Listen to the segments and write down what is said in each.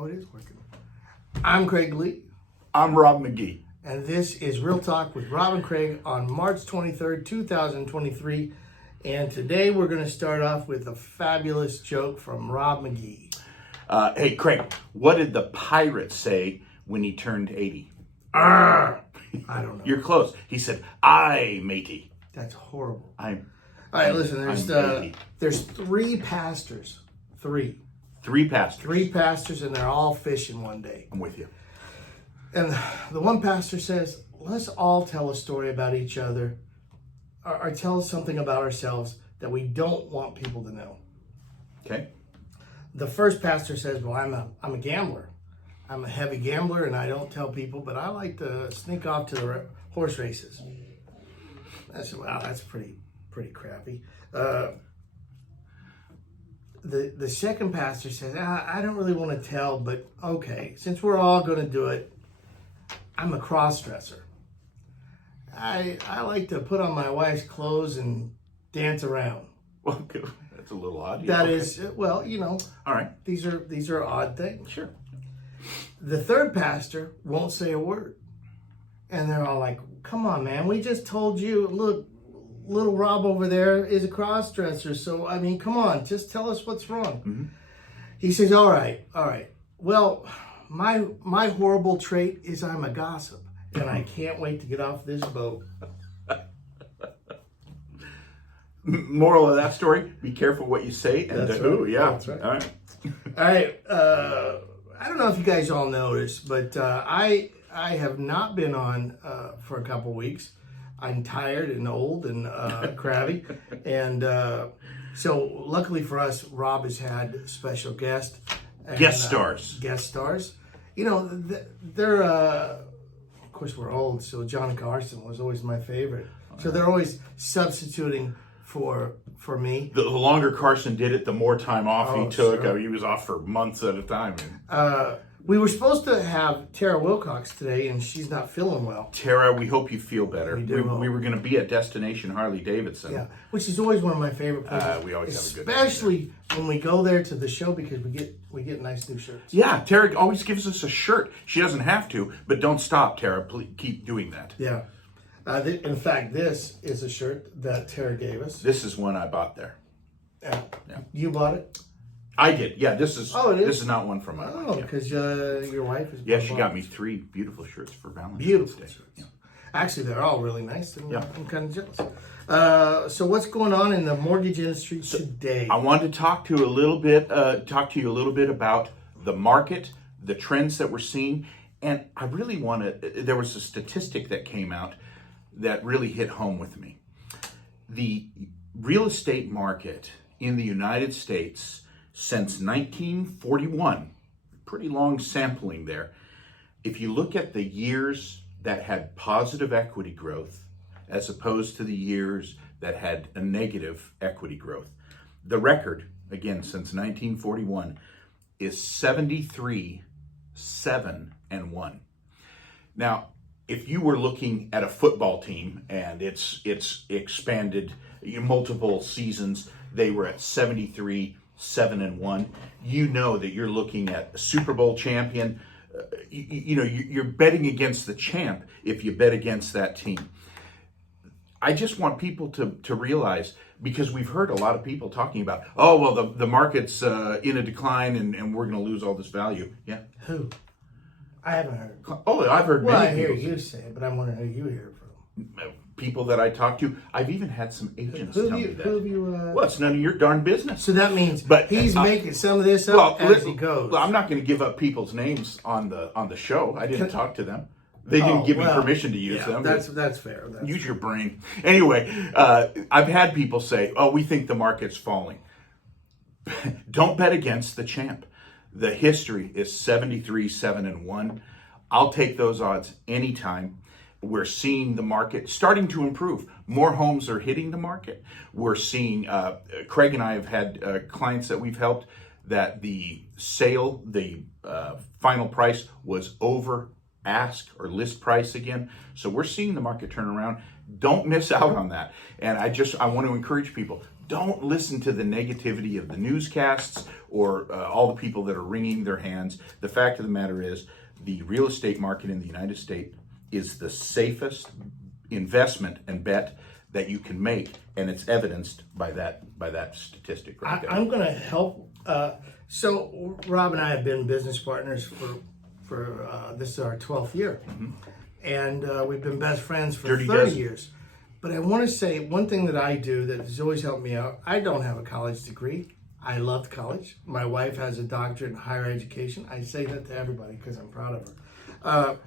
Oh, it is working. I'm Craig Lee. I'm Robb McGee. And this is Real Talk with Robb and Craig on March 23rd, 2023. And today we're going to start off with a fabulous joke from Robb McGee. Hey, Craig, what did the pirate say when he turned 80? Arr! I don't know. You're close. He said, "Aye, matey." That's horrible. I'm. All right, listen, I'm there's three pastors. Three pastors, and they're all fishing one day. I'm with you. And the one pastor says, let's all tell a story about each other or tell us something about ourselves that we don't want people to know. Okay. The first pastor says, well, I'm a gambler. I'm a heavy gambler and I don't tell people, but I like to sneak off to the horse races. I said, wow, that's pretty crappy. The second pastor says, I don't really want to tell, but okay, since we're all going to do it, I'm a cross-dresser. I like to put on my wife's clothes and dance around. Well, that's a little odd. That okay. is, well, you know. All right. These are odd things. Sure. The third pastor won't say a word. And they're all like, come on, man, we just told you, look, little Robb over there is a cross-dresser. So, I mean, come on, just tell us what's wrong. Mm-hmm. He says, all right. Well, my horrible trait is I'm a gossip. And I can't wait to get off this boat. Moral of that story, be careful what you say and That's to who. right. Yeah. That's right. All right. All right. I don't know if you guys all noticed, but I have not been on for a couple weeks. I'm tired and old and crabby. And so luckily for us, Robb has had special guests. Guest stars. Guest stars. You know, they're, of course, we're old, so John Carson was always my favorite. So they're always substituting for me. The longer Carson did it, the more time off he took. Sure. He was off for months at a time. We were supposed to have Tara Wilcox today, and she's not feeling well. Tara, we hope you feel better. We were going to be at Destination Harley-Davidson. Yeah, which is always one of my favorite places. We always have a good time especially when we go there to the show because we get nice new shirts. Yeah, Tara always gives us a shirt. She doesn't have to, but don't stop, Tara. Please keep doing that. Yeah. In fact, this is a shirt that Tara gave us. This is one I bought there. Yeah. Yeah. You bought it? I did. Yeah, this is. Oh, it is? This is not one from my. Oh, because your wife is. Yeah, she got me 3 beautiful shirts for Valentine's Beautiful Day. shirts. Yeah. Actually, they're all really nice, and Yeah. I'm kind of jealous. So what's going on in the mortgage industry today? I wanted to talk to you a little bit about the market, the trends that we're seeing, and I really want to. There was a statistic that came out that really hit home with me. The real estate market in the United States since 1941, pretty long sampling there. If you look at the years that had positive equity growth as opposed to the years that had a negative equity growth, the record, again, since 1941, is 73, 7, and 1. Now, if you were looking at a football team and it's expanded multiple seasons, they were at 73, 7, and 1. You know that you're looking at a Super Bowl champion. You're betting against the champ if you bet against that team. I just want people to realize, because we've heard a lot of people talking about, oh, well, the market's in a decline and we're going to lose all this value. Yeah. Who? I haven't heard. Oh, I've heard Well, many I hear people you say it, but I'm wondering who you hear it from. People that I talk to. I've even had some agents tell me that. Who have you? Well, it's none of your darn business. So that means But he's making some of this up as he goes. Well, I'm not going to give up people's names on the show. I didn't talk to them. They didn't give me permission to use them. That's fair. Use your brain. Anyway, I've had people say, oh, we think the market's falling. Don't bet against the champ. The history is 73, 7, and 1. I'll take those odds anytime. We're seeing the market starting to improve. More homes are hitting the market. We're seeing, Craig and I have had clients that we've helped that the sale, the final price was over ask or list price again. So we're seeing the market turn around. Don't miss out on that. And I want to encourage people, Don't listen to the negativity of the newscasts or all the people that are wringing their hands. The fact of the matter is, the real estate market in the United States is the safest investment and bet that you can make, and it's evidenced by that statistic right there. I'm going to help. So Rob and I have been business partners for this is our 12th year, and we've been best friends for 30 years. But I want to say one thing that I do that has always helped me out. I don't have a college degree. I loved college. My wife has a doctorate in higher education. I say that to everybody because I'm proud of her.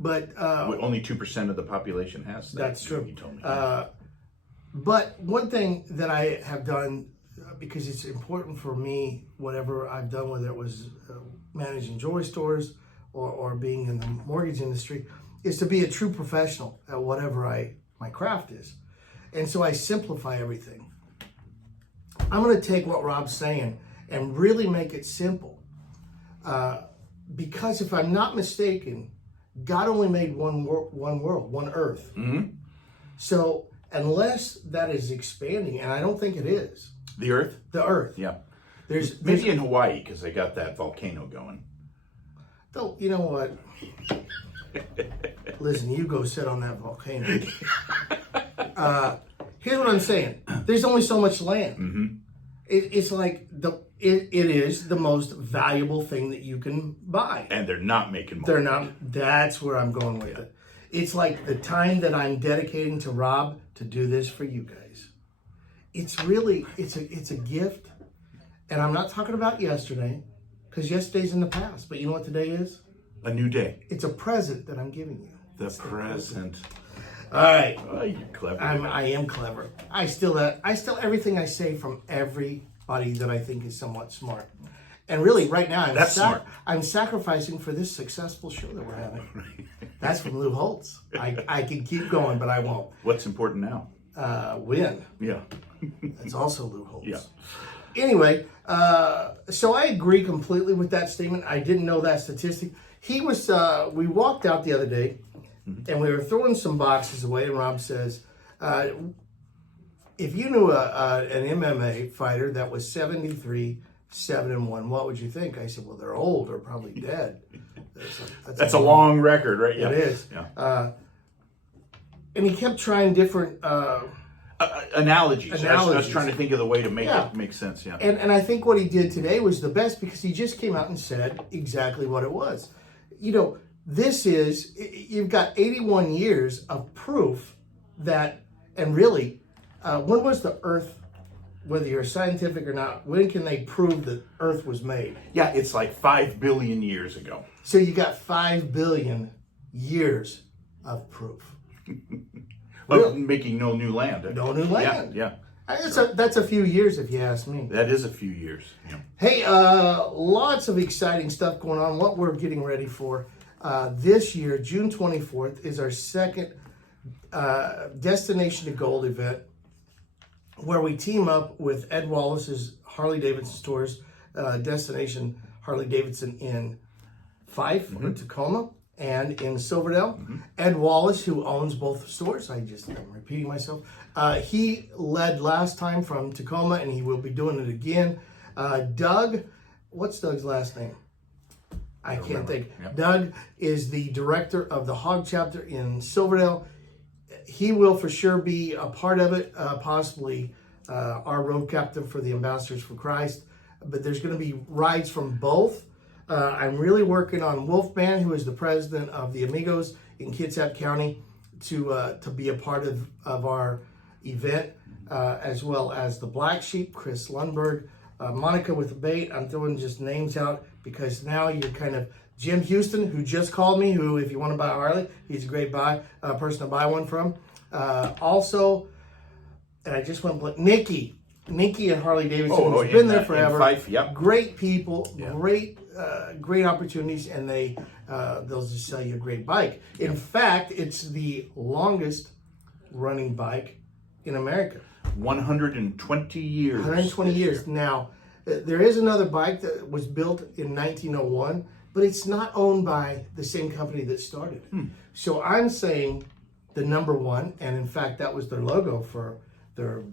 But only 2% of the population has that. That's true. You told me. But one thing that I have done, because it's important for me, whatever I've done, whether it was managing jewelry stores or being in the mortgage industry, is to be a true professional at whatever my craft is. And so I simplify everything. I'm going to take what Rob's saying and really make it simple. Because if I'm not mistaken, God only made one world, one earth. So unless that is expanding, and I don't think it is. The Earth? The Earth. Yeah. There's Maybe in Hawaii, because they got that volcano going. Though, you know what? Listen, you go sit on that volcano. Here's what I'm saying. There's only so much land. It's like it is the most valuable thing that you can buy. And they're not making more. They're not. That's where I'm going with it. It's like the time that I'm dedicating to Rob to do this for you guys. It's really, it's a gift. And I'm not talking about yesterday, because yesterday's in the past. But you know what today is? A new day. It's a present that I'm giving you. The present. All right. Oh, you're clever. I am clever. I steal everything I say from everybody that I think is somewhat smart. And really, right now, I'm sacrificing for this successful show that we're having. That's from Lou Holtz. I could keep going, but I won't. What's important now? Win. Yeah. That's also Lou Holtz. Yeah. Anyway, so I agree completely with that statement. I didn't know that statistic. We walked out the other day, and we were throwing some boxes away, and Rob says, if you knew an MMA fighter that was 73, 7-1, what would you think? I said, well, they're old or probably dead. That's a long record, right? Yeah. It is. Yeah. And he kept trying different analogies. I was trying to think of the way to make it make sense. Yeah. And I think what he did today was the best, because he just came out and said exactly what it was. You know, you've got 81 years of proof that, and really, when was the Earth, whether you're scientific or not, when can they prove that Earth was made? Yeah, it's like 5 billion years ago. So you got 5 billion years of proof. Well, making no new land. No new land. Yeah. That's a few years, if you ask me. That is a few years. Yeah. Hey, lots of exciting stuff going on. What we're getting ready for this year, June 24th, is our second Destination to Gold event, where we team up with Ed Wallace's Harley-Davidson stores, Destination Harley-Davidson in Fife or Tacoma, and in Silverdale. Ed Wallace, who owns both stores, I'm repeating myself, he led last time from Tacoma, and he will be doing it again. Doug, what's Doug's last name? I can't think. Yep. Doug is the director of the HOG chapter in Silverdale. He will for sure be a part of it, possibly our road captain for the Ambassadors for Christ. But there's going to be rides from both. I'm really working on Wolfman, who is the president of the Amigos in Kitsap County, to be a part of our event, as well as the Black Sheep, Chris Lundberg, Monica with Abate. I'm throwing just names out because now you're kind of Jim Houston, who just called me, who, if you want to buy a Harley, he's a great person to buy one from. Also, and I just went blank, Nikki and Harley-Davidson, who's been there forever. Fife, yep. Great people, great opportunities, and they'll just sell you a great bike. In fact, it's the longest running bike in America. 120 years. 120 years. Now, there is another bike that was built in 1901, but it's not owned by the same company that started. So I'm saying the number one, and in fact that was their logo for the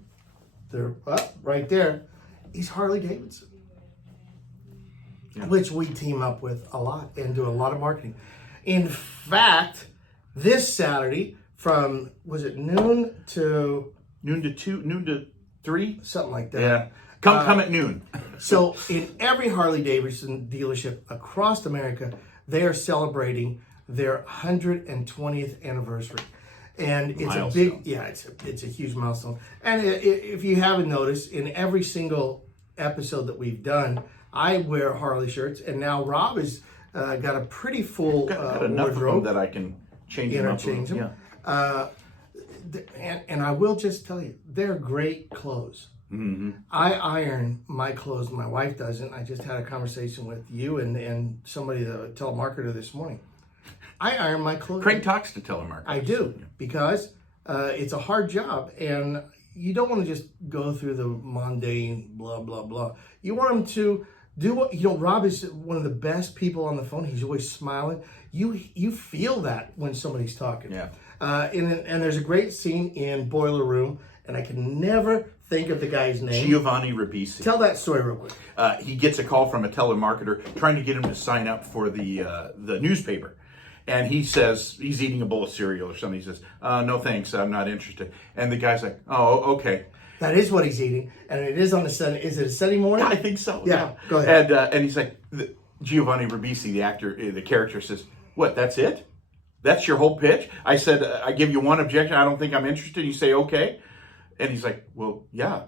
they're up right there, is Harley-Davidson, which we team up with a lot and do a lot of marketing. In fact, this Saturday from, was it noon to 2, noon to 3? something like that? Yeah. Come at noon. So in every Harley-Davidson dealership across America, they are celebrating their 120th anniversary. And it's Milestone. it's a huge milestone. And if you haven't noticed, in every single episode that we've done, I wear Harley shirts, and now Robb has got a pretty full Got enough of them wardrobe. that I can change them up. Interchange them. Yeah. And I will just tell you, they're great clothes. Mm-hmm. I iron my clothes. My wife doesn't. I just had a conversation with you and somebody, the telemarketer this morning. I iron my clothes. Craig talks to telemarketers. I do, because it's a hard job, and you don't want to just go through the mundane blah, blah, blah. You want them to do what, Robb is one of the best people on the phone. He's always smiling. You feel that when somebody's talking. Yeah. And there's a great scene in Boiler Room, and I can never think of the guy's name. Giovanni Ribisi. Tell that story real quick. He gets a call from a telemarketer trying to get him to sign up for the newspaper. And he says, he's eating a bowl of cereal or something. He says, no thanks, I'm not interested. And the guy's like, oh, okay. That is what he's eating, and it is on a Sunday. Is it a Sunday morning? I think so. Yeah, go ahead. And he's like, Giovanni Ribisi, the actor, the character says, what, that's it? That's your whole pitch? I said, I give you one objection, I don't think I'm interested. You say, okay. And he's like, well, yeah.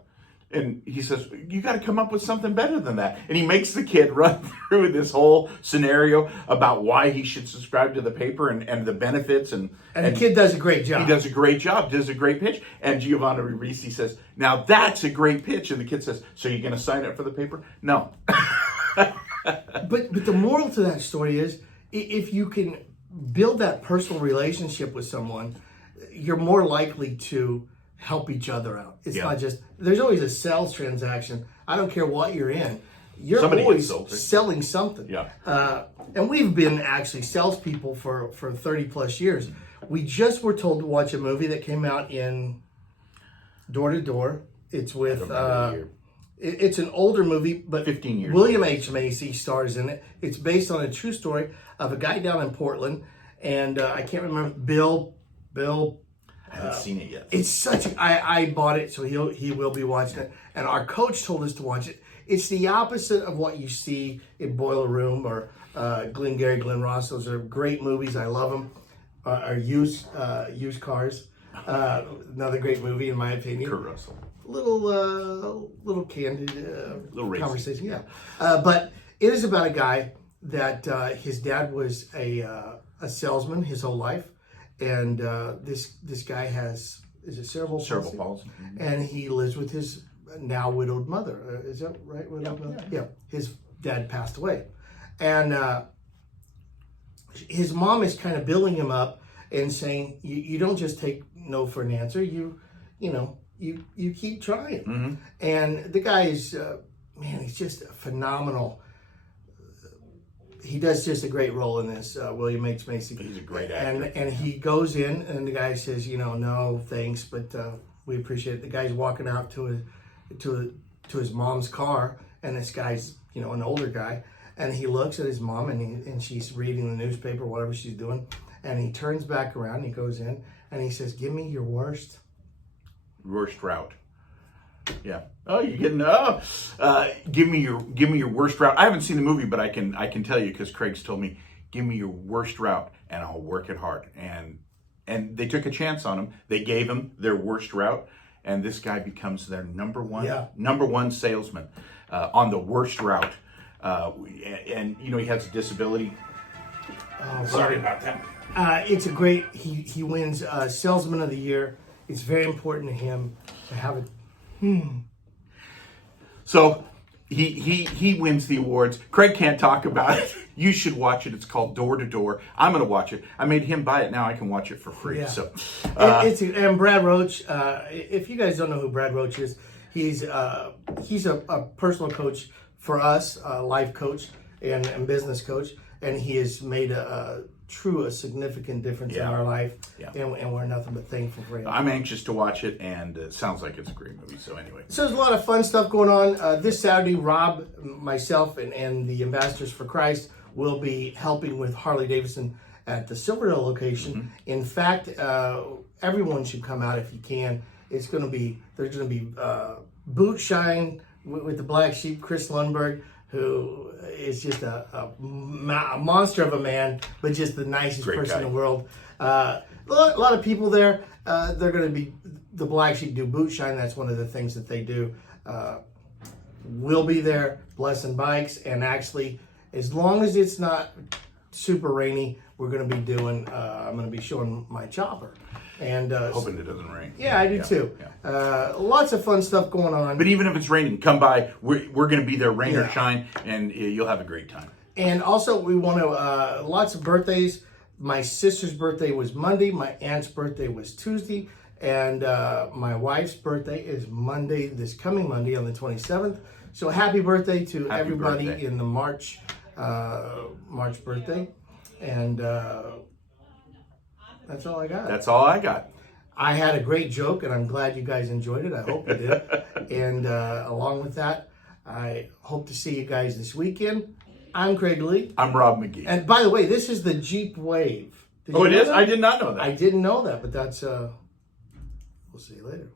And he says, you got to come up with something better than that. And he makes the kid run through this whole scenario about why he should subscribe to the paper and the benefits. And the kid does a great job. He does a great job, does a great pitch. And Giovanni Ribisi says, now that's a great pitch. And the kid says, so you're going to sign up for the paper? No. But the moral to that story is, if you can build that personal relationship with someone, you're more likely to help each other out. It's not just, there's always a sales transaction. I don't care what you're in. You're Somebody always gets sold. selling something. Yeah. And we've been actually salespeople for 30 plus years. We just were told to watch a movie that came out in Door to Door. It's with, it's an older movie, but 15 years. William H. Macy stars in it. It's based on a true story of a guy down in Portland. And I can't remember, Bill, I haven't seen it yet. it's such I bought it, so he will be watching it. And our coach told us to watch it. It's the opposite of what you see in Boiler Room or Glengarry Glen Ross. Those are great movies. I love them. Or used cars. Another great movie in my opinion. Kurt Russell. Little candid Little racist. conversation. Yeah. But it is about a guy that his dad was a salesman his whole life. And this guy has, is it cerebral palsy? Mm-hmm. And he lives with his now widowed mother. Is that right? Widowed mother? Yeah. His dad passed away. And his mom is kind of building him up and saying, you don't just take no for an answer. You keep trying. Mm-hmm. And the guy is, he's just phenomenal. He does just a great role in this, William H. Macy. He's a great actor. And he goes in, and the guy says, no, thanks, but we appreciate it. The guy's walking out to his mom's car, and this guy's, an older guy, and he looks at his mom, and she's reading the newspaper, whatever she's doing, and he turns back around, he goes in, and he says, give me your worst route. Yeah. Oh, you're getting give me your worst route. I haven't seen the movie, but I can tell you because Craig's told me, give me your worst route and I'll work it hard. And they took a chance on him. They gave him their worst route, and this guy becomes their number one salesman on the worst route. And he has a disability. Oh, sorry about that. It's a great. He wins Salesman of the Year. It's very important to him to have it. So he wins the awards. Craig can't talk about it. You should watch it. It's called Door to Door. I'm going to watch it. I made him buy it. Now I can watch it for free. Yeah. So, and Brad Roche. If you guys don't know who Brad Roche is, he's a personal coach for us, life coach and business coach. and he has made a significant difference in our life, and we're nothing but thankful for him. I'm anxious to watch it, and it sounds like it's a great movie. So anyway, so there's a lot of fun stuff going on this Saturday. Robb, myself, and the Ambassadors for Christ will be helping with Harley-Davidson at the Silverdale location. In fact, everyone should come out if you can. There's going to be boot shine with the Black Sheep, Chris Lundberg, who is just a monster of a man, but just the nicest person in the world. A lot of people there. They're going to be the Black Sheep do boot shine. That's one of the things that they do. We'll be there blessing bikes, and actually, as long as it's not super rainy, we're going to be doing. I'm going to be showing my chopper. And hoping it doesn't rain. Yeah, I do too. Yeah. Lots of fun stuff going on. But even if it's raining, come by. We're going to be there, rain or shine, and you'll have a great time. And also, we want to lots of birthdays. My sister's birthday was Monday. My aunt's birthday was Tuesday, and my wife's birthday is Monday. This coming Monday on the 27th. So happy birthday to everybody in the March birthday, and. That's all I got. That's all I got. I had a great joke, and I'm glad you guys enjoyed it. I hope you did. And along with that, I hope to see you guys this weekend. I'm Craig Lee. I'm Robb McGee. And by the way, this is the Jeep Wave. Oh, it is? I did not know that. I didn't know that, but that's... we'll see you later.